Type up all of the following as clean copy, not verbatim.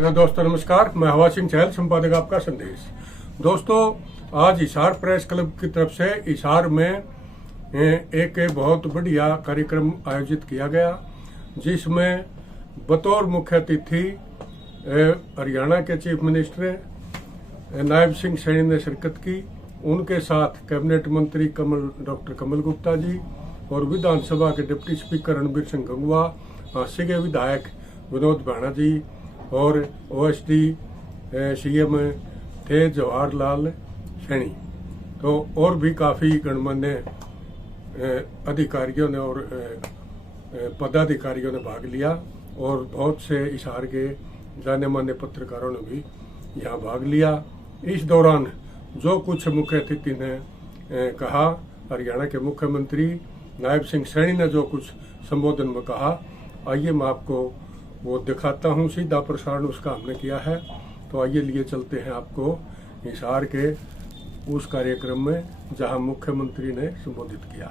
Hello दोस्तों, नमस्कार। मैं हवा सिंह चहल, संपादक आपका संदेश। दोस्तों, आज हिसार प्रेस क्लब की तरफ से हिसार में एक बहुत बढ़िया कार्यक्रम आयोजित किया गया, जिसमें बतौर मुख्य अतिथि हरियाणा के चीफ मिनिस्टर नायब सिंह सैनी ने शिरकत की। उनके साथ कैबिनेट मंत्री डॉक्टर कमल गुप्ता जी और विधानसभा के डिप्टी स्पीकर रणबीर सिंह गंगवा, हांसी के विधायक विनोद भाणा जी और ओएसडी सीएम थे जवाहरलाल सैनी। तो और भी काफ़ी गणमान्य अधिकारियों ने और पदाधिकारियों ने भाग लिया और बहुत से हिसार के जाने माने पत्रकारों ने भी यहाँ भाग लिया। इस दौरान जो कुछ मुख्य अतिथि ने कहा, हरियाणा के मुख्यमंत्री नायब सिंह सैनी ने जो कुछ संबोधन में कहा, आइए मैं आपको वो दिखाता हूँ। सीधा प्रसारण उसका हमने किया है, तो आइए लिए चलते हैं आपको हिसार के उस कार्यक्रम में जहाँ मुख्यमंत्री ने संबोधित किया।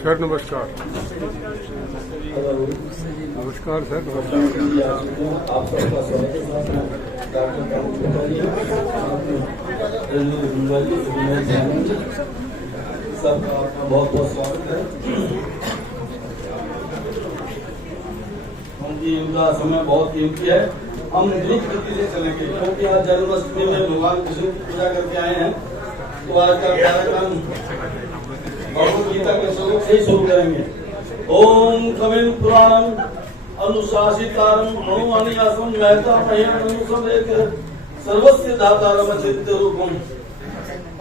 सर नमस्कार। नमस्कार सर। आप सबका स्वागत है। सबका आपका बहुत बहुत स्वागत है। उनका समय बहुत कीमती है। हम द्रुत गति से चलेंगे क्योंकि आज जन्माष्टमी में भगवान कृष्ण की पूजा करके आए हैं, तो आज का कार्यक्रम भगवद गीता के स्वरूप से ही शुरू करेंगे। ओम कविम पुराणम अनुशासितारम अनुमानियासम महता मह्यम सर्वस्य धातारम चित्त रूपम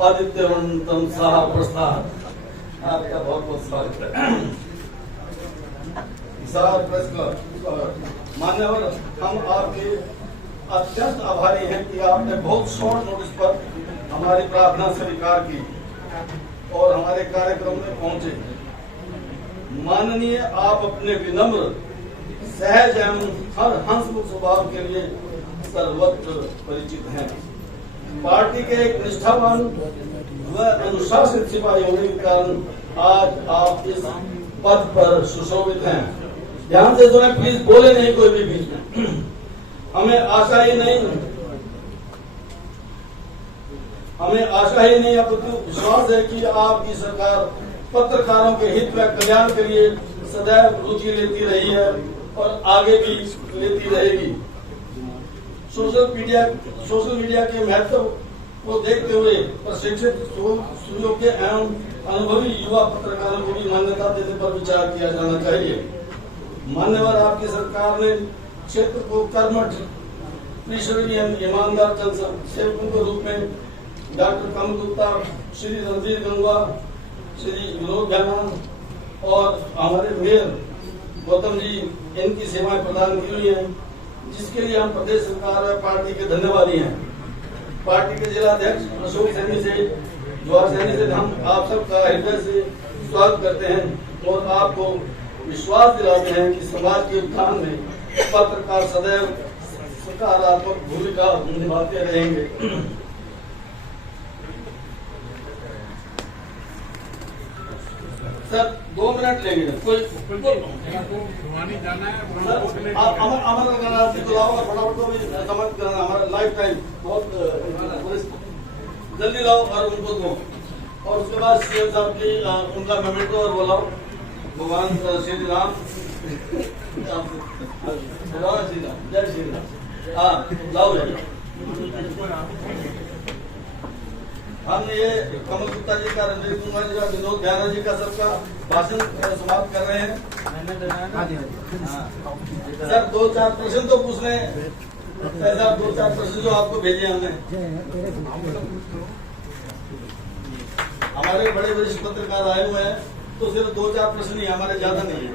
आदित्यवंतम साहा प्रस्थान। आपका बहुत बहुत स्वागत है। हिसार प्रेस क्लब मान्यवर, हम आपके अत्यंत आभारी हैं कि आपने बहुत शॉर्ट नोटिस पर हमारी प्रार्थना स्वीकार की और हमारे कार्यक्रम में पहुंचे। माननीय, आप अपने विनम्र, सहज एवं हर हंसमुख स्वभाव के लिए सर्वत्र परिचित हैं। पार्टी के एक निष्ठावान व अनुशासित सिपाही होने के कारण आज आप इस पद पर सुशोभित हैं। ध्यान से सुने प्लीज, बोले नहीं कोई भी बीच में। हमें आशा ही नहीं अपितु विश्वास है कि आपकी सरकार पत्रकारों के हित व कल्याण के लिए सदैव रुचि लेती रही है और आगे भी लेती रहेगी। सोशल मीडिया के महत्व को देखते हुए प्रशिक्षित, सुयोग्य एवं अनुभवी युवा पत्रकारों को भी मान्यता देने पर विचार किया जाना चाहिए। मान्यवर, आपकी सरकार ने क्षेत्र को कर्मठ, निष्ठुर एवं ईमानदार जनसेवकों के रूप में डॉक्टर कमल गुप्ता, श्री रणबीर गंगवा, श्री विनोद भाणा और हमारे मेयर गौतम जी, इनकी सेवाएं प्रदान की हुई हैं, जिसके लिए हम प्रदेश सरकार और पार्टी के धन्यवादी हैं। पार्टी के जिला अध्यक्ष अशोक सैनी से, जवाहर सैनी से हम आप सबका हृदय से स्वागत करते हैं और आपको विश्वास दिलाते हैं कि समाज के उत्थान में पत्रकार सदैव सकारात्मक भूमिका निभाते रहेंगे। सर 2 मिनट लेंगे, कोई जाना है। आप अमर करना फटाफट को भी समझ करना, हमारा लाइफ टाइम बहुत जल्दी लाओ और उनको दो, और उसके बाद सीएम साहब की उनका मेमेंटो और बोलाओ। भगवान श्री राम, जय श्री राम। हाँ लाओ। हम ये कमल गुप्ता जी का, रणबीर कुमार जी का, विनोद भाणा जी का सबका भाषण समाप्त कर रहे हैं। सर 2-4 प्रश्न तो पूछ रहे हैं। ऐसा 2-4 प्रश्न जो आपको भेजे हमने। हमारे बड़े वरिष्ठ पत्रकार आए हुए हैं, तो सिर्फ 2-4 प्रश्न ही, हमारे ज्यादा नहीं है।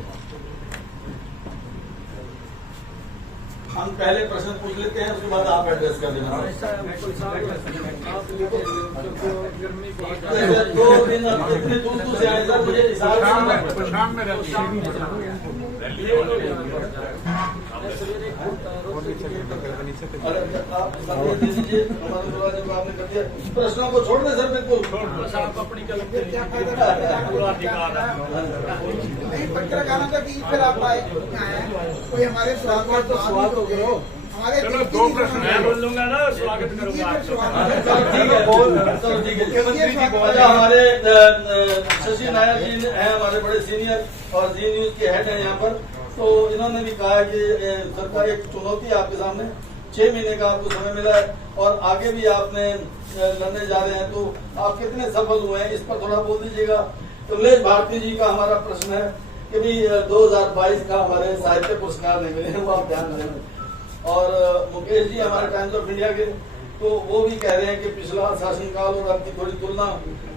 हम पहले प्रश्न पूछ लेते हैं, उसके बाद आप एड्रेस कर देना। 2 दिन इतने दूर से आए सर, मुझे अरे आप बता दीजिए हमारे दरवाजे को आपने कर दिया। प्रश्नों को छोड़ दें सर, बिल्कुल आप अपनी कलम के क्या फायदा पूरा अधिकार है। नहीं, पत्रकारों का बीच फिर आप आए कोई हमारे स्वागत तो स्वागत हो गए हमारे चलो, दो प्रश्न मैं बोल लूंगा ना, स्वागत करूंगा आपका। चलो ठीक है। अच्छा, हमारे शशि नायर जी हैं, हमारे बड़े सीनियर और जी न्यूज के हेड हैं यहाँ पर। तो इन्होंने भी कहा कि सरकार एक चुनौती है आपके सामने, 6 महीने का आपको समय मिला है और आगे भी आपने लड़ने जा रहे हैं, तो आप कितने सफल हुए हैं इस पर थोड़ा बोल दीजिएगा। कमलेश भारती जी का हमारा प्रश्न है कि भी 2022 का हमारे साहित्य पुरस्कार नहीं मिले, वो आप ध्यान रखें। और मुकेश जी हमारे टाइम्स ऑफ इंडिया के, तो वो भी कह रहे हैं कि पिछला शासनकाल और अब की थोड़ी तुलना।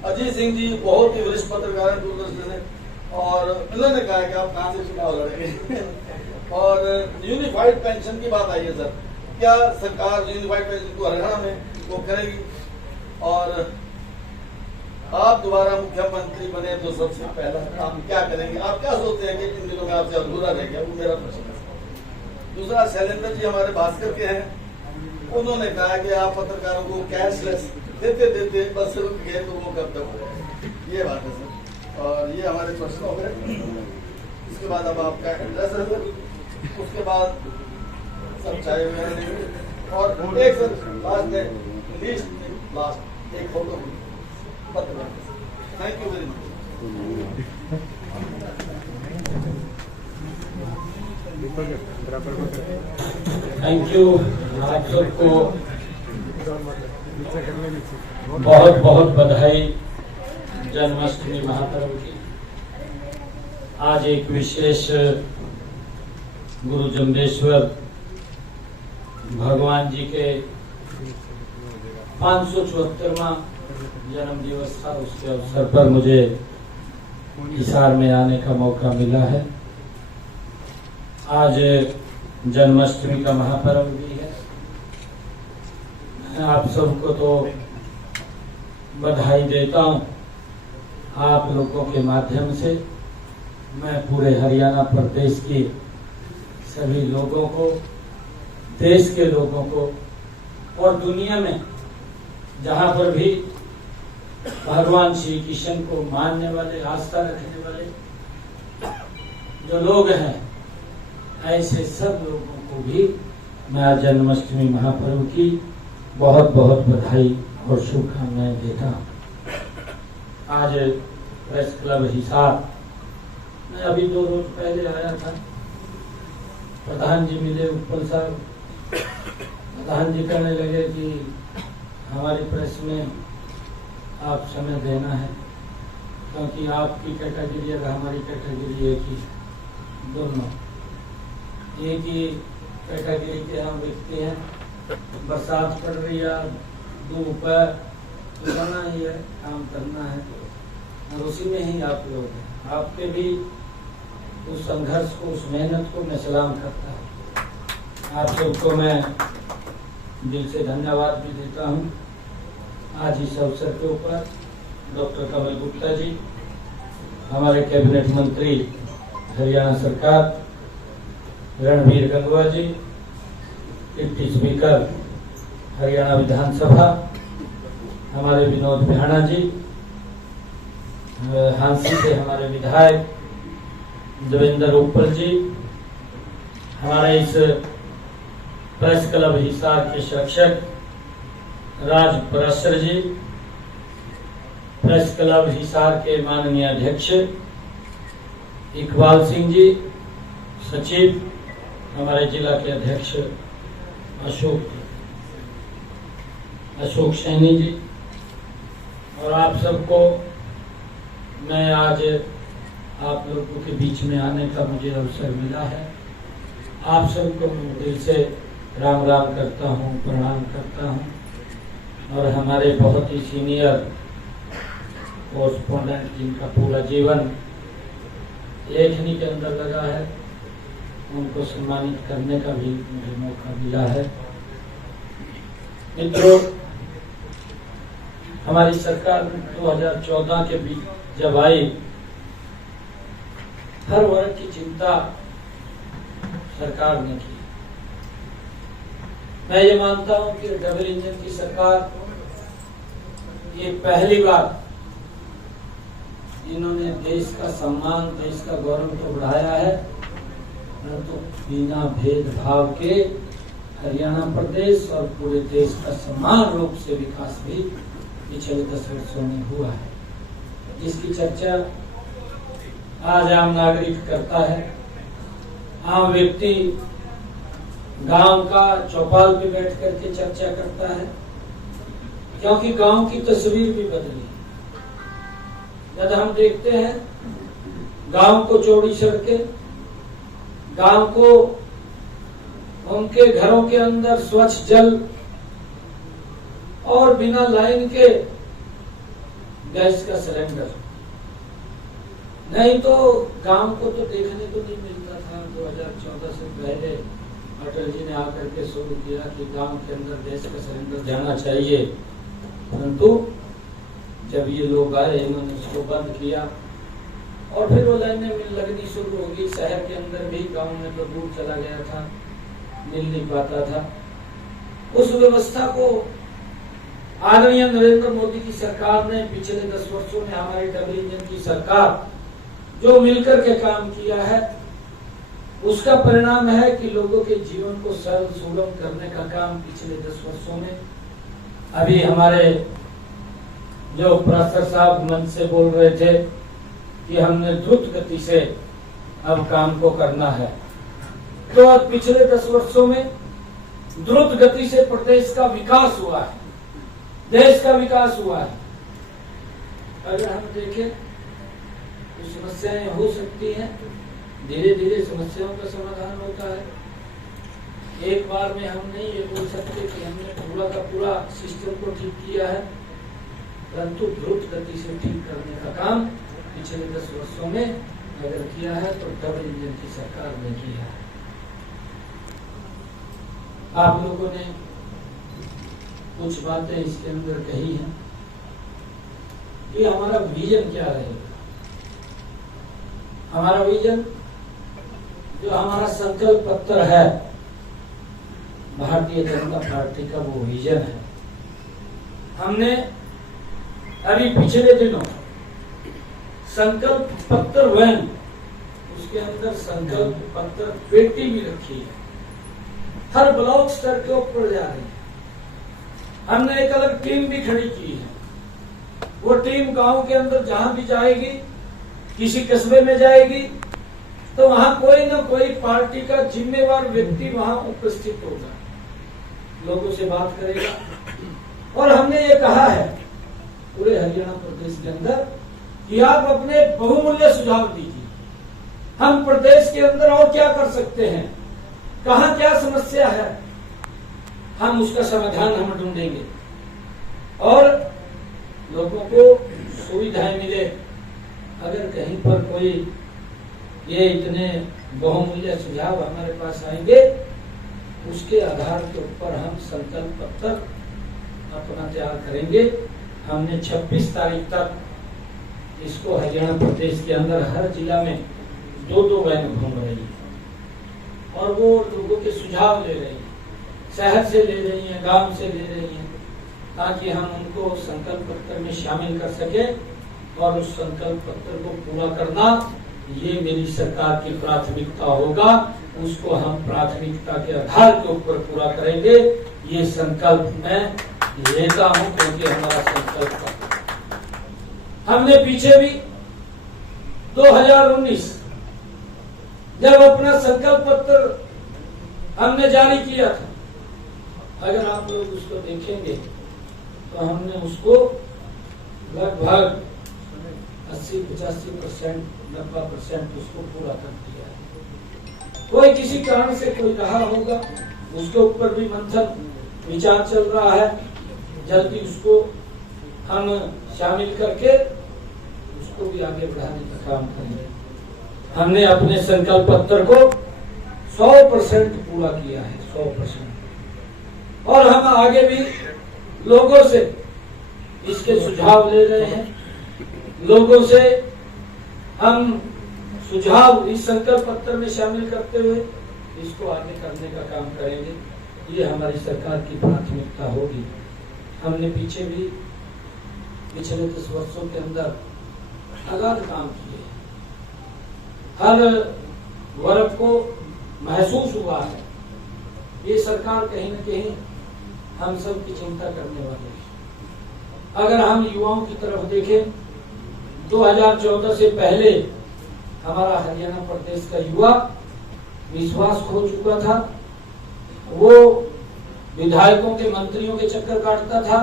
अजीत सिंह जी बहुत ही वरिष्ठ पत्रकार हैं दूरदर्शन में, और उन्होंने कहा है कि आप कहाँ से चुनाव लड़ेंगे। और यूनिफाइड पेंशन की बात आई है सर, क्या सरकार यूनिफाइड पेंशन को हरियाणा में वो करेगी? और आप दोबारा मुख्यमंत्री बने तो सबसे पहला काम क्या करेंगे? आप क्या सोचते हैं कि इन दिनों में आपसे अधूरा रह गया? वो मेरा प्रश्न है। दूसरा, शैलेंद्र जी हमारे भास्कर के हैं, उन्होंने कहा कि आप पत्रकारों को कैशलेस देते देते बस रुक गए, तो वो कब तक हो? ये बात है सर। और ये हमारे प्रश्न हो गए। इसके बाद अब आपका एड्रेस है सर, उसके बाद सब चाहे हुए हैं। और एक सर लास्ट में लास्ट एक फोटो पत्रकार। Thank you very much. Thank you आप सबको बहुत बहुत बधाई जन्माष्टमी महापर्व की। आज एक विशेष गुरु जम्बेश्वर भगवान जी के 574वां जन्म दिवस था, उसके अवसर पर मुझे हिसार में आने का मौका मिला है। आज जन्माष्टमी का महापर्व भी है। मैं आप सबको तो बधाई देता हूँ। आप लोगों के माध्यम से मैं पूरे हरियाणा प्रदेश के सभी लोगों को, देश के लोगों को और दुनिया में जहाँ पर भी भगवान श्री कृष्ण को मानने वाले, आस्था रखने वाले जो लोग हैं, ऐसे सब लोगों को भी मैं जन्माष्टमी महापर्व की बहुत बहुत बधाई और शुभकामनाएं देता हूँ। आज प्रेस क्लब हिसार, मैं अभी 2 रोज पहले आया था। प्रधान जी मिले, उत्पल साहब, प्रधान जी कहने लगे कि हमारी प्रेस में आप समय देना है, क्योंकि आपकी कैटेगरी और हमारी कैटेगरी एक ही, दोनों एक ही कैटेगरी के हम व्यक्ति हैं। बरसात पड़ रही है, धूप है, तो करना ही है, काम करना है, और उसी में ही आप लोग हैं। आपके भी उस संघर्ष को, उस मेहनत को मैं सलाम करता हूँ। आप सबको मैं दिल से धन्यवाद भी देता हूँ। आज इस अवसर के ऊपर डॉक्टर कमल गुप्ता जी, हमारे कैबिनेट मंत्री हरियाणा सरकार, रणबीर गंगवा जी, डिप्टी स्पीकर हरियाणा विधानसभा, हमारे विनोद बिहाना जी, हांसी से हमारे विधायक देवेंद्र उपल जी, हमारे इस प्रेस क्लब हिसार के शिक्षक राज पराशर जी, प्रेस क्लब हिसार के माननीय अध्यक्ष इकबाल सिंह जी, सचिव हमारे जिला के अध्यक्ष अशोक सैनी जी, और आप सबको मैं आज आप लोगों के बीच में आने का मुझे अवसर मिला है। आप सबको दिल से राम राम करता हूँ, प्रणाम करता हूँ। और हमारे बहुत ही सीनियर कोरेस्पोंडेंट जिनका पूरा जीवन लेखनी के अंदर लगा है, उनको सम्मानित करने का भी मुझे मौका मिला है। मित्रों, हमारी सरकार 2014 के बीच जब आई, हर वर्ग की चिंता सरकार ने की। मैं ये मानता हूं कि डबल इंजन की सरकार ये पहली बार इन्होंने देश का सम्मान, देश का गौरव तो बढ़ाया है, परंतु बिना भेदभाव के हरियाणा प्रदेश और पूरे देश का समान रूप से विकास भी पिछले 10 वर्षों में हुआ है, जिसकी चर्चा आज आम नागरिक करता है। आम व्यक्ति गांव का चौपाल पे बैठ करके चर्चा करता है, क्योंकि गांव की तस्वीर भी बदली। जब हम देखते हैं गांव को चौड़ी सड़कें, गांव को उनके घरों के अंदर स्वच्छ जल और बिना लाइन के गैस का सिलेंडर, नहीं तो गांव को तो देखने को नहीं मिलता था। 2014 से पहले अटल जी ने आकर के शुरू किया कि गांव के अंदर गैस का सिलेंडर जाना चाहिए, परंतु जब ये लोग आए इन्होंने उसको बंद किया और फिर वो लाइनें लगनी शुरू होगी। शहर के अंदर भी गांव में तो दूर चला गया था, मिल नहीं पाता था। उस व्यवस्था को आदरणीय नरेंद्र मोदी की सरकार ने पिछले 10 वर्षों में, हमारी डबल इंजन की सरकार जो मिलकर के काम किया है, उसका परिणाम है कि लोगों के जीवन को सरल सुगम करने का काम पिछले 10 वर्षों में। अभी हमारे जो प्रोफेसर साहब मंच से बोल रहे थे कि हमने द्रुत गति से अब काम को करना है, तो अब पिछले 10 वर्षों में द्रुत गति से प्रदेश का विकास हुआ है, देश का विकास हुआ है। अगर हम देखें तो समस्याएं हो सकती हैं, धीरे धीरे समस्याओं का समाधान होता है। एक बार में हम नहीं ये बोल सकते कि हमने पूरा का पूरा सिस्टम को ठीक किया है, परंतु द्रुत गति से ठीक करने का काम पिछले 10 वर्षों में अगर किया है तो डबल इंजन की सरकार ने किया है। आप लोगों ने कुछ बातें इसके अंदर कही हैं कि हमारा विजन क्या रहेगा। हमारा विजन, जो हमारा संकल्प पत्र है भारतीय जनता पार्टी का, वो विजन है। हमने अभी पिछले दिनों संकल्प पत्र वैन, उसके अंदर संकल्प पत्र पेटी भी रखी है, हर ब्लॉक स्तर के ऊपर जा रही है। हमने एक अलग टीम भी खड़ी की है। वो टीम गांव के अंदर जहां भी जाएगी, किसी कस्बे में जाएगी, तो वहां कोई ना कोई पार्टी का जिम्मेवार व्यक्ति वहां उपस्थित होगा, लोगों से बात करेगा। और हमने ये कहा है पूरे हरियाणा प्रदेश के अंदर कि आप अपने बहुमूल्य सुझाव दीजिए, हम प्रदेश के अंदर और क्या कर सकते हैं, कहां क्या समस्या है, हम उसका समाधान हम ढूंढेंगे और लोगों को सुविधाएं मिले। अगर कहीं पर कोई ये इतने बहुमूल्य सुझाव हमारे पास आएंगे, उसके आधार के ऊपर हम संकल्प पत्र अपना तैयार करेंगे। हमने 26 तारीख तक इसको हरियाणा प्रदेश के अंदर हर जिला में 2-2 वैन घूम रही है और वो लोगों के सुझाव ले रही है, शहर से ले रही है, गांव से ले रही है, ताकि हम उनको संकल्प पत्र में शामिल कर सके। और उस संकल्प पत्र को पूरा करना ये मेरी सरकार की प्राथमिकता होगा। उसको हम प्राथमिकता के आधार के ऊपर पूरा करेंगे, ये संकल्प मैं लेता हूं, क्योंकि हमारा संकल्प पत्र हमने पीछे भी 2019 जब अपना संकल्प पत्र हमने जारी किया था, अगर आप लोग उसको देखेंगे तो हमने उसको लगभग 80-85%, 90% उसको पूरा कर दिया है। कोई किसी कारण से कोई रहा होगा, उसके ऊपर भी मंथन विचार चल रहा है, जल्दी उसको हम शामिल करके उसको भी आगे बढ़ाने का काम करेंगे। हमने अपने संकल्प पत्र को 100% पूरा किया है, 100%। और हम आगे भी लोगों से इसके सुझाव ले रहे हैं, लोगों से हम सुझाव इस संकल्प पत्र में शामिल करते हुए इसको आगे करने का काम करेंगे। ये हमारी सरकार की प्राथमिकता होगी। हमने पीछे भी पिछले 10 वर्षों के अंदर अगाध काम किए। हर वर्ग को महसूस हुआ है ये सरकार कहीं न कहीं हम सब की चिंता करने वाली है। अगर हम युवाओं की तरफ देखें, 2014 से पहले हमारा हरियाणा प्रदेश का युवा विश्वास खो चुका था। वो विधायकों के, मंत्रियों के चक्कर काटता था,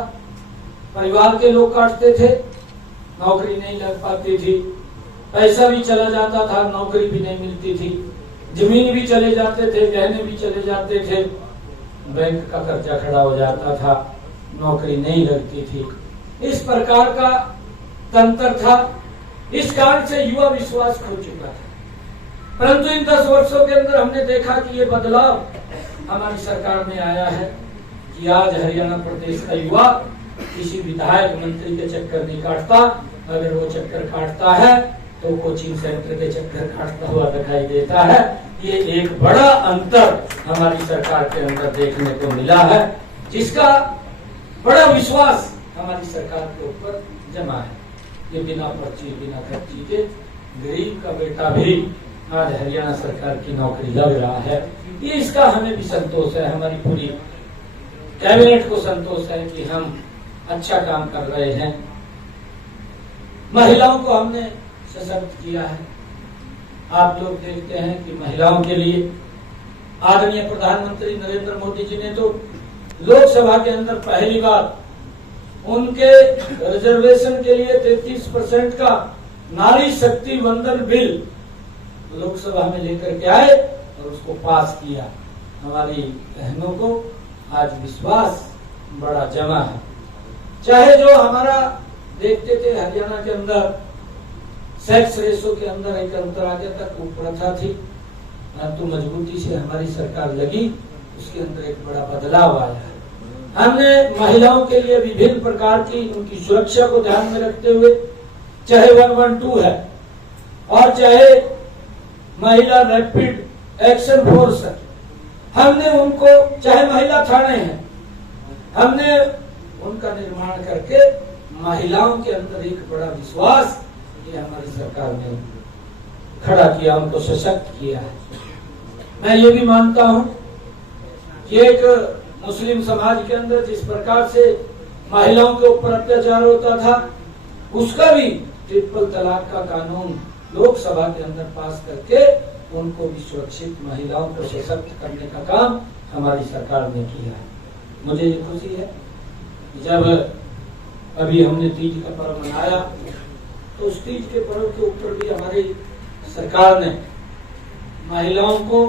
परिवार के लोग काटते थे, नौकरी नहीं लग पाती थी, पैसा भी चला जाता था, नौकरी भी नहीं मिलती थी, जमीन भी चले जाते थे, गहने भी चले जाते थे, बैंक का कर्जा खड़ा हो जाता था, नौकरी नहीं लगती थी। इस प्रकार का तंत्र था। इस कारण से युवा विश्वास खो चुका था। परंतु इन 10 वर्षों के अंदर हमने देखा कि ये बदलाव हमारी सरकार में आया है कि आज हरियाणा प्रदेश का युवा किसी विधायक, मंत्री के चक्कर नहीं काटता। अगर वो चक्कर काटता है तो कोचिंग सेंटर के चक्कर काटता हुआ दिखाई देता है। ये एक बड़ा अंतर हमारी सरकार के अंदर देखने को मिला है, जिसका बड़ा विश्वास हमारी सरकार के ऊपर जमा है। ये बिना पर्ची, बिना खर्ची के गरीब का बेटा भी आज हरियाणा सरकार की नौकरी लग रहा है। ये इसका हमें भी संतोष है, हमारी पूरी कैबिनेट को संतोष है कि हम अच्छा काम कर रहे हैं। महिलाओं को हमने सशक्त किया है। आप लोग देखते हैं कि महिलाओं के लिए आदरणीय प्रधानमंत्री नरेंद्र मोदी जी ने तो लोकसभा के अंदर पहली बार उनके रिजर्वेशन के लिए 33% का नारी शक्ति वंदन बिल लोकसभा में लेकर के आए और उसको पास किया। हमारी बहनों को आज विश्वास बड़ा जमा है। चाहे जो हमारा देखते थे हरियाणा के अंदर सेक्स रेशो के अंदर एक अंतर आगे तक प्रथा थी, परंतु मजबूती से हमारी सरकार लगी, उसके अंदर एक बड़ा बदलाव आया है। हमने महिलाओं के लिए विभिन्न प्रकार की उनकी सुरक्षा को ध्यान में रखते हुए, चाहे 112 है और चाहे महिला रैपिड एक्शन फोर्स है, हमने उनको, चाहे महिला थाने हैं, हमने उनका निर्माण करके महिलाओं के अंदर एक बड़ा विश्वास ये हमारी सरकार ने खड़ा किया, उनको सशक्त किया है। मैं ये भी मानता हूं कि एक मुस्लिम समाज के अंदर जिस प्रकार से महिलाओं के ऊपर अत्याचार होता था, उसका भी ट्रिपल तलाक का कानून लोकसभा के अंदर पास करके उनको भी सुरक्षित, महिलाओं को सशक्त करने का काम हमारी सरकार ने किया है। मुझे ये खुशी है जब अभी हमने तीज का पर्व मनाया तो उस तीज के पर्व के ऊपर भी हमारी सरकार ने महिलाओं को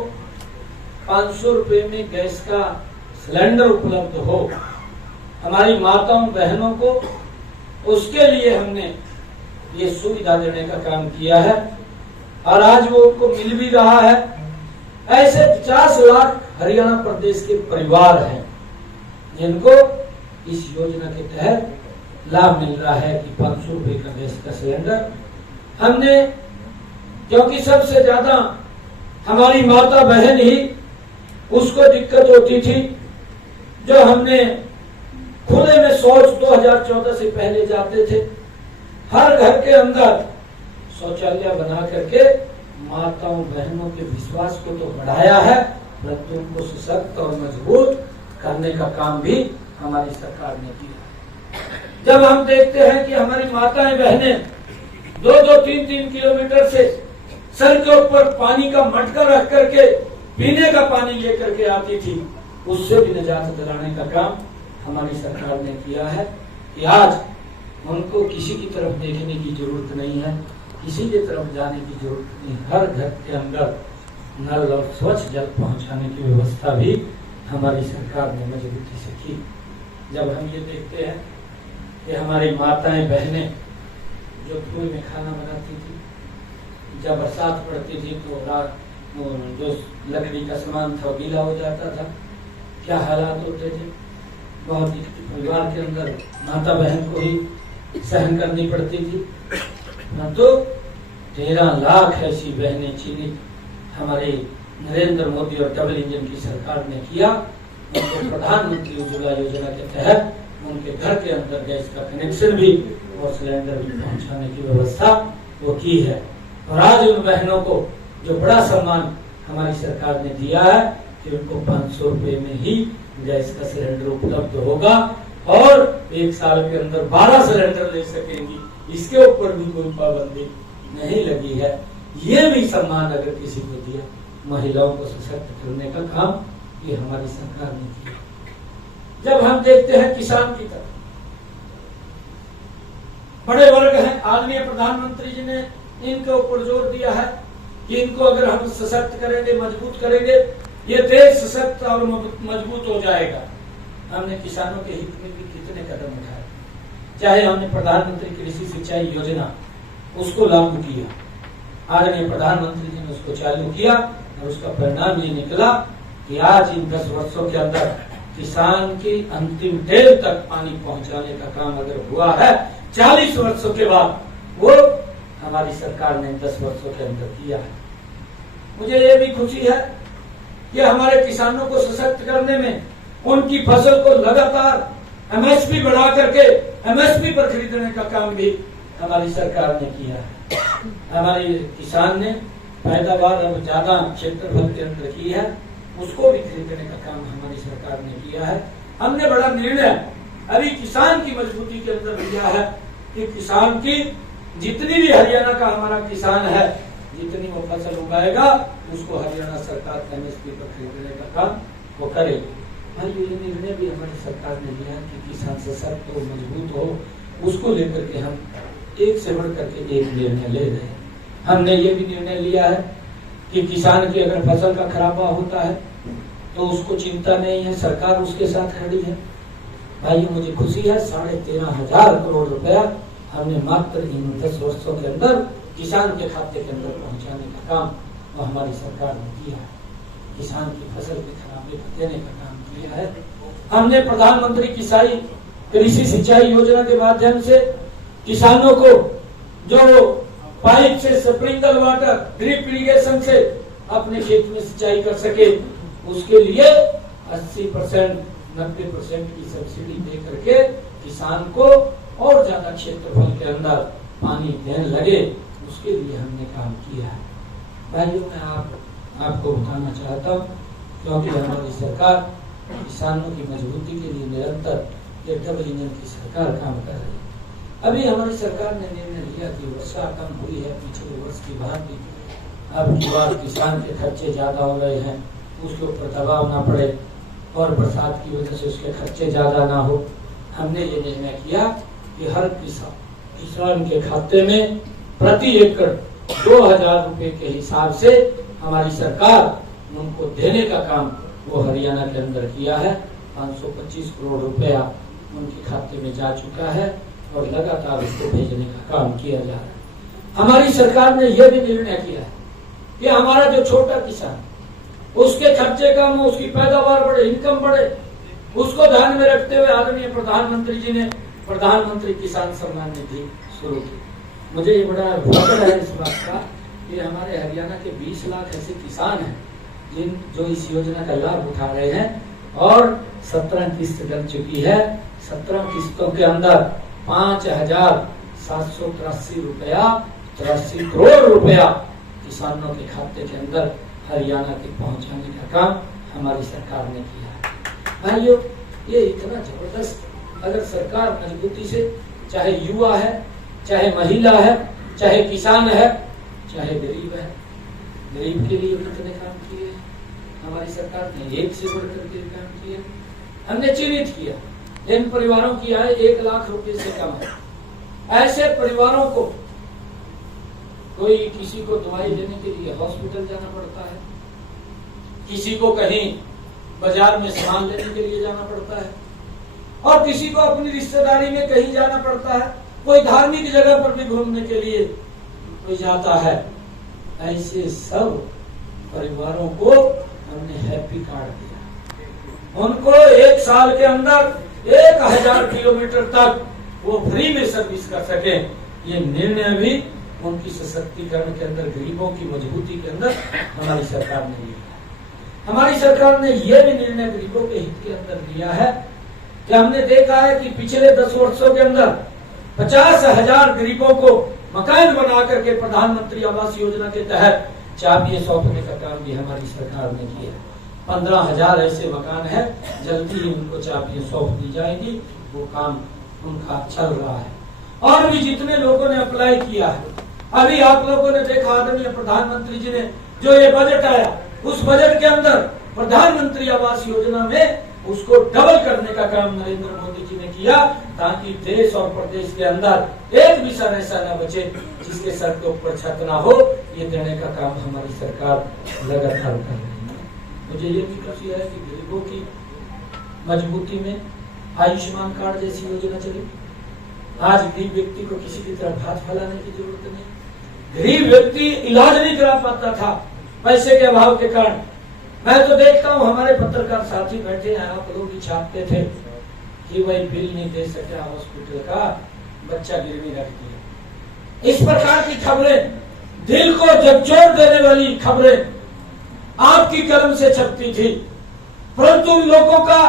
500 रुपए में गैस का सिलेंडर उपलब्ध हो, हमारी माताओं बहनों को उसके लिए हमने ये सुविधा देने का काम किया है और आज वो उनको मिल भी रहा है। ऐसे 50 लाख हरियाणा प्रदेश के परिवार हैं जिनको इस योजना के तहत लाभ मिल रहा है कि 500 रुपए का गैस का सिलेंडर हमने, क्योंकि सबसे ज्यादा हमारी माता बहन ही उसको दिक्कत होती थी, जो हमने खुले में शौच 2014 से पहले जाते थे, हर घर के अंदर शौचालय बना करके माताओं बहनों के विश्वास को तो बढ़ाया है, परंतु उनको सशक्त और मजबूत करने का काम भी हमारी सरकार ने किया। जब हम देखते हैं कि हमारी माताएं बहनें 2-3 किलोमीटर से सर के ऊपर पानी का मटका रख करके पीने का पानी लेकर के आती थी, उससे भी निजात दिलाने का काम हमारी सरकार ने किया है कि आज उनको किसी की तरफ देखने की जरूरत नहीं है, किसी की तरफ जाने की जरूरत नहीं। हर घर के अंदर नल और स्वच्छ जल पहुंचाने की व्यवस्था भी हमारी सरकार ने मजबूती से की। जब हम ये देखते हैं कि हमारी माताएं बहनें जो कुएं में खाना बनाती थी, जब बरसात पड़ती थी तो रात जो लकड़ी का सामान था गीला हो जाता था, क्या हालात होते थे। बहुत ही परिवार के अंदर माता बहन को ही सहन करनी पड़ती थी। तो 13 लाख ऐसी बहनें चीनी हमारे नरेंद्र मोदी और डबल इंजन की सरकार ने किया उनको प्रधानमंत्री उज्ज्वला योजना के तहत उनके घर के अंदर गैस का कनेक्शन भी और सिलेंडर भी पहुंचाने की व्यवस्था वो की है। और आज उन बहनों को जो बड़ा सम्मान हमारी सरकार ने दिया है कि उनको 500 रुपए में ही गैस का सिलेंडर उपलब्ध होगा और 1 साल के अंदर 12 सिलेंडर ले सकेंगी, इसके ऊपर भी कोई पाबंदी नहीं लगी है। ये भी सम्मान अगर किसी को दिया, महिलाओं को सशक्त करने का काम ये हमारी सरकार ने किया। जब हम देखते हैं किसान की तरफ, बड़े वर्ग हैं, आदरणीय प्रधानमंत्री जी ने इनके ऊपर जोर दिया है कि इनको अगर हम सशक्त करेंगे, मजबूत करेंगे, ये देश सशक्त और मजबूत हो जाएगा। हमने किसानों के हित में भी कितने कदम उठाए, चाहे हमने प्रधानमंत्री कृषि सिंचाई योजना उसको लागू किया, आदरणीय प्रधानमंत्री जी ने उसको चालू किया और उसका परिणाम ये निकला कि आज इन 10 वर्षों के अंदर किसान की अंतिम टेल तक पानी पहुंचाने का काम अगर हुआ है 40 वर्षों के बाद, वो हमारी सरकार ने 10 वर्षों के अंदर किया है। मुझे ये भी खुशी है कि हमारे किसानों को सशक्त करने में उनकी फसल को लगातार एमएसपी बढ़ा करके एमएसपी पर खरीदने का काम भी हमारी सरकार ने किया है। हमारे किसान ने पैदावार अब ज्यादा क्षेत्रफल के अंदर की है, उसको भी खरीदने का काम हमारी सरकार ने किया है। हमने बड़ा निर्णय अभी किसान की मजबूती के अंदर लिया है कि किसान की जितनी भी हरियाणा का हमारा किसान है, जितनी वो फसल उगाएगा उसको हरियाणा सरकार एमएसपी पर खरीदने का काम वो करेगी। भाई ये निर्णय भी हमारी सरकार ने लिया कि किसान सशक्त हो, मजबूत हो, उसको लेकर के हम एक से बढ़ करके एक निर्णय ले रहे हैं। हमने ये भी निर्णय लिया है कि किसान की अगर फसल का खराबा होता है तो उसको चिंता नहीं है, सरकार उसके साथ खड़ी है। भाई मुझे खुशी है, 13,500 करोड़ रुपया हमने मात्र इन 10 वर्षों के अंदर किसान के खाते के अंदर पहुंचाने का काम वो हमारी सरकार ने किया है। किसान की फसल के खराबे को देने का काम किया है। हमने प्रधानमंत्री किसान कृषि सिंचाई योजना के माध्यम से किसानों को जो पाइप से, स्प्रिंकलर वाटर, ड्रिप इरिगेशन से अपने खेत में सिंचाई कर सके, उसके लिए 80%, 90% की सब्सिडी दे करके किसान को और ज्यादा क्षेत्रफल के अंदर पानी देने लगे, उसके लिए हमने काम किया है। भाइयों मैं आपको बताना चाहता हूँ, क्योंकि हमारी सरकार किसानों की मजबूती के लिए निरंतर ये डबल इंजन की सरकार काम कर रही है। अभी हमारी सरकार ने निर्णय लिया कि वर्षा कम हुई है पिछले वर्ष की भांति, अब की बार किसान के खर्चे ज्यादा हो रहे हैं, उसके ऊपर दबाव ना पड़े और बरसात की वजह से उसके खर्चे ज्यादा ना हो। हमने ये निर्णय किया कि हर किसान के खाते में प्रति एकड़ 2,000 रुपए के हिसाब से हमारी सरकार उनको देने का काम वो हरियाणा के अंदर किया है। 525 करोड़ रुपया उनके खाते में जा चुका है और लगातार उसको भेजने का काम किया जा रहा है। हमारी सरकार ने यह भी निर्णय किया है कि हमारा जो छोटा किसान, उसके खर्चे कम हो, उसकी पैदावार बढ़े, इनकम बढ़े, उसको ध्यान में रखते हुए आदरणीय प्रधानमंत्री जी ने प्रधानमंत्री किसान सम्मान निधि शुरू की। मुझे ये बड़ा फख्र है इस बात का कि हमारे हरियाणा के 20 लाख ऐसे किसान हैं जो इस योजना का लाभ उठा रहे हैं और 17 किस्त डल चुकी है। 17 किस्तों के अंदर 5,783 रुपया 83 करोड़ रुपया किसानों के खाते के अंदर हरियाणा के पहुंचाने का काम हमारी सरकार ने किया है। भाइयों ये इतना जबरदस्त, अगर सरकार मजबूती से, चाहे युवा है, चाहे महिला है, चाहे किसान है, चाहे गरीब है, गरीब के लिए कितने काम किए हमारी सरकार ने, एक से बढ़कर के काम किए। हमने चिन्हित किया इन परिवारों की आय 1 लाख रुपए से कम है। ऐसे परिवारों को कोई किसी को दवाई लेने के लिए हॉस्पिटल जाना पड़ता है, किसी को कहीं बाजार में सामान लेने के लिए जाना पड़ता है और किसी को अपनी रिश्तेदारी में कहीं जाना पड़ता है, कोई धार्मिक जगह पर भी घूमने के लिए कोई जाता है। ऐसे सब परिवारों को हमने हैप्पी कार्ड दिया, उनको 1 साल के अंदर 1,000 किलोमीटर तक वो फ्री में सर्विस कर सके। ये निर्णय भी उनकी सशक्तिकरण के अंदर, गरीबों की मजबूती के अंदर हमारी सरकार ने लिया। हमारी सरकार ने यह भी निर्णय गरीबों के हित के अंदर लिया है कि हमने देखा है कि पिछले 10 वर्षों के अंदर 50,000 गरीबों को मकान बना करके प्रधानमंत्री आवास योजना के तहत चाबियां सौंपने का काम भी हमारी सरकार ने किया। 15,000 ऐसे मकान है, जल्दी ही उनको चाबियां सौंप दी जाएगी। वो काम उनका चल रहा है। और भी जितने लोगों ने अप्लाई किया है, अभी आप लोगों ने देखा आदरणीय प्रधानमंत्री जी ने जो ये बजट आया, उस बजट के अंदर प्रधानमंत्री आवास योजना में उसको डबल करने का काम नरेंद्र मोदी जी ने किया, ताकि देश और प्रदेश के अंदर एक भी सर ऐसा न बचे जिसके सर के ऊपर छत ना हो। ये देने का काम हमारी सरकार लगातार कर रही है। मुझे ये भी खुशी है कि गरीबों की मजबूती में आयुष्मान कार्ड जैसी योजना चली। आज गरीब व्यक्ति को किसी की तरफ हाथ फैलाने की जरूरत नहीं। गरीब व्यक्ति इलाज नहीं करा पाता था पैसे के अभाव के कारण। मैं तो देखता हूँ हमारे पत्रकार साथी बैठे हैं, आप लोग भी छापते थे कि वही बिल नहीं दे सका हॉस्पिटल का, बच्चा गिरवी रख दिया। इस प्रकार की खबरें, दिल को झकझोर देने वाली खबरें आपकी कलम से छपती थी, परंतु उन लोगों का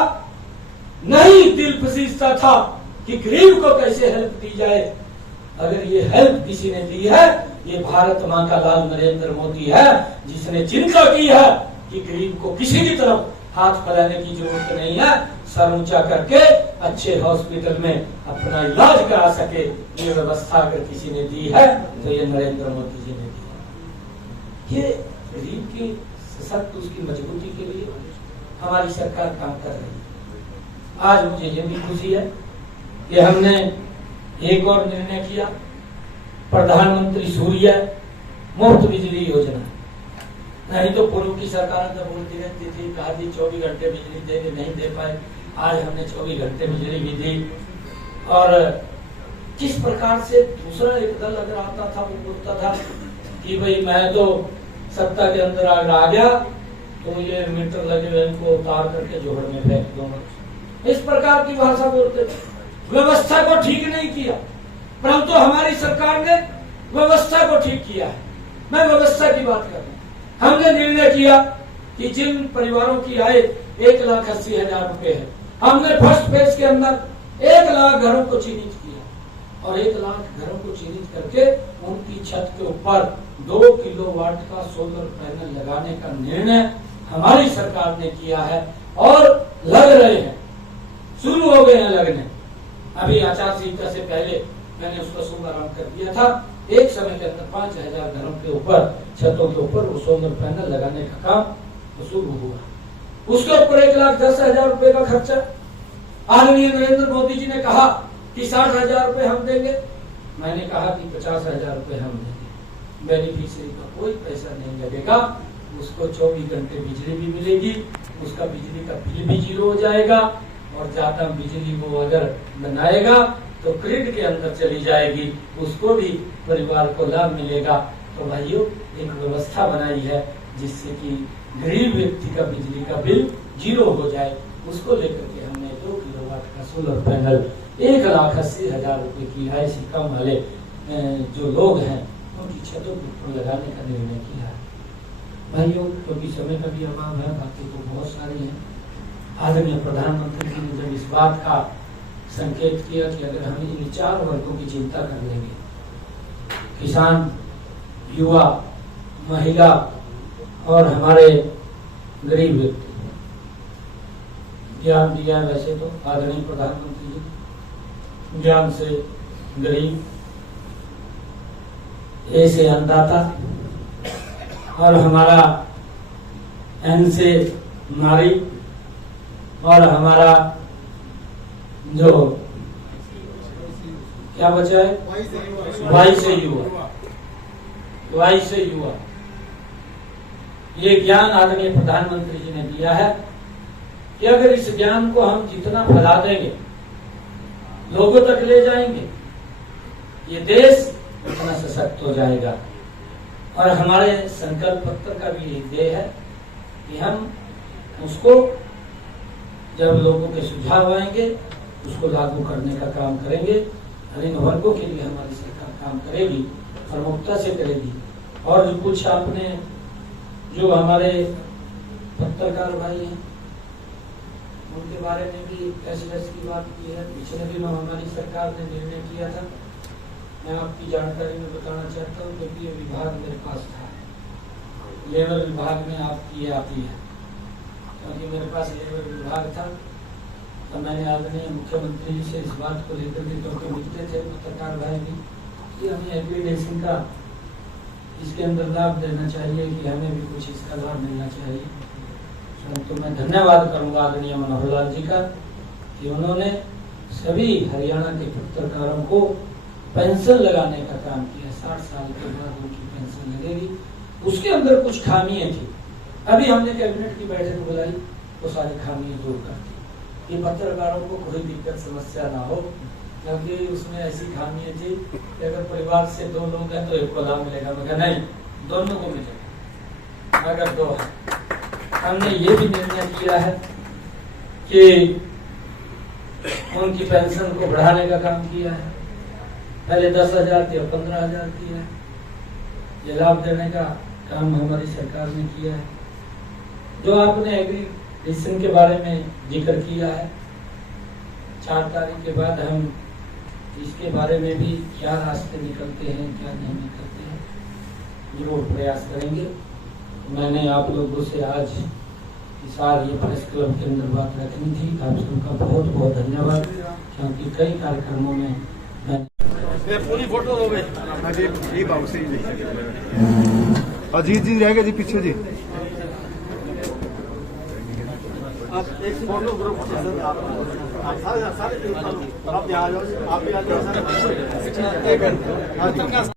नहीं दिल पसीजता था कि गरीब को कैसे हेल्प दी जाए। अगर ये हेल्प किसी ने दी है, ये भारत माँ का लाल नरेंद्र मोदी है, जिसने चिंता की है कि गरीब को किसी की तरफ हाथ फैलाने की जरूरत नहीं है। सर ऊंचा करके अच्छे हॉस्पिटल में अपना इलाज करा सके, ये व्यवस्था अगर किसी ने दी है तो ये नरेंद्र मोदी जी ने दी है। ये गरीब की सशक्त, उसकी मजबूती के लिए हमारी सरकार काम कर रही है। आज मुझे ये भी खुशी है कि हमने एक और निर्णय किया, प्रधानमंत्री सूर्य मुफ्त बिजली योजना। नहीं तो पूर्व की सरकार तो बोलती रहती थी, कहा 24 घंटे बिजली देंगे, नहीं दे पाए। आज हमने 24 घंटे बिजली भी दी। और किस प्रकार से दूसरा एक दल अगर आता था, वो बोलता था कि भाई मैं तो सत्ता के अंदर अगर आ गया तो ये मीटर लगे हुए इनको उतार करके जोहर में फेंक दूंगा। इस प्रकार की भाषा बोलते थे। व्यवस्था को ठीक नहीं किया, परंतु हमारी सरकार ने व्यवस्था को ठीक किया है। मैं व्यवस्था की बात कर रहा हूँ। हमने निर्णय किया कि जिन परिवारों की आय 1,80,000 रुपए है, हमने फर्स्ट फेज के अंदर 1 लाख घरों को चिन्हित किया और 1 लाख घरों को चिन्हित करके उनकी छत के ऊपर 2 किलोवाट का सोलर पैनल लगाने का निर्णय हमारी सरकार ने किया है और लग रहे हैं, शुरू हो गए हैं लगने। अभी आचार संहिता से पहले मैंने उसका शुभारंभ कर दिया था। एक समय के अंदर 5,000 घरों के ऊपर, छतों के ऊपर वो सोलर पैनल लगाने का काम शुरू हुआ। उसके ऊपर 1,10,000 रुपए का खर्चा। आदरणीय नरेंद्र मोदी जी ने कहा कि 60,000 रुपए हम देंगे, मैंने कहा कि 50,000 रुपए हम देंगे। बेनिफिशियरी का कोई पैसा नहीं लगेगा, उसको 24 घंटे बिजली भी मिलेगी, उसका बिजली का बिल भी 0 हो जाएगा और ज्यादा बिजली वो अगर बनाएगा तो ग्रिड के अंदर चली जाएगी, उसको भी परिवार को लाभ मिलेगा। तो भाइयों, एक व्यवस्था बनाई है जिससे कि गरीब व्यक्ति का बिजली का बिल 0 हो जाए। उसको लेकर के हमने 2 किलोवाट का सोलर पैनल 1,80,000 रुपए की आय से कम वाले जो लोग हैं उनकी छतों के ऊपर लगाने का निर्णय किया है। भाइयों, क्योंकि समय का भी अभाव है, बाकी तो बहुत सारे हैं। आदरणीय प्रधानमंत्री जी ने जब इस बात का संकेत किया कि अगर हम इन 4 वर्गों की चिंता कर लेंगे, किसान, युवा, महिला और हमारे गरीब व्यक्ति, ज्ञान दिया वैसे तो आदरणीय प्रधानमंत्री जी, ज्ञान से गरीब, ए से अन्नदाता और हमारा एन से नारी और हमारा जो क्या बचा है, वाई से युवा, वाई से युवा। ये ज्ञान आदरणीय प्रधानमंत्री जी ने दिया है कि अगर इस ज्ञान को हम जितना फैला देंगे, लोगों तक ले जाएंगे, ये देश उतना सशक्त हो जाएगा। और हमारे संकल्प पत्र का भी एक ध्येय है कि हम उसको जब लोगों के सुझाव आएंगे उसको लागू करने का काम करेंगे। इन वर्गों के लिए हमारी सरकार काम करेगी, प्रमुखता से करेगी। और जो कुछ आपने जो हमारे पत्रकार भाई हैं, उनके बारे में भी कैशलेस की बात की है। पिछले दिनों हमारी सरकार ने निर्णय किया था, मैं आपकी जानकारी में बताना चाहता हूँ, क्योंकि ये विभाग मेरे पास था, लेबर विभाग में आपकी ये आती है, क्योंकि मेरे पास लेबर विभाग था, तो मैंने आदरणीय मुख्यमंत्री जी से इस बात को लेकर के, क्योंकि मिलते थे पत्रकार भाई भी, कि हमें एप्लीकेशन का इसके अंदर लाभ देना चाहिए, कि हमें भी कुछ इसका लाभ मिलना चाहिए। तो मैं धन्यवाद करूंगा आदरणीय मनोहर लाल जी का, कि उन्होंने सभी हरियाणा के पत्रकारों को पेंशन लगाने का काम किया। 60 साल के बाद उनकी पेंशन लगेगी। उसके अंदर कुछ खामियां थी, अभी हमने कैबिनेट की बैठक बुलाई, वो सारी खामियां दूर कर दी, कि पत्रकारों को कोई दिक्कत समस्या ना हो, क्योंकि उसमें ऐसी खामियां थी कि अगर परिवार से 2 लोग हैं तो एक को लाभ मिलेगा, मगर नहीं, दोनों को मिलेगा अगर 2 है। हमने ये भी निर्णय किया है कि उनकी पेंशन को बढ़ाने का काम किया है, पहले 10,000 थी, अब 15,000 किया है। ये लाभ देने का काम हमारी सरकार ने किया है। जो आपने एग्रीकल्चर के बारे में जिक्र किया है, 4 तारीख के बाद हम इसके बारे में भी क्या रास्ते निकलते हैं, क्या नहीं निकलते हैं, जरूर प्रयास करेंगे। मैंने आप लोगों से आज हिसार ये प्रेस क्लब के अंदर बात रखनी थी। आप सबका बहुत बहुत धन्यवाद, क्योंकि कई कार्यक्रमों में मैं पूरी फोटो हो गई। अजीत जी रह गए जी पीछे जी। आप एक फोटो ग्रुप आप सारे आप यहाँ आ जाओ, आप भी आ जाओ सर।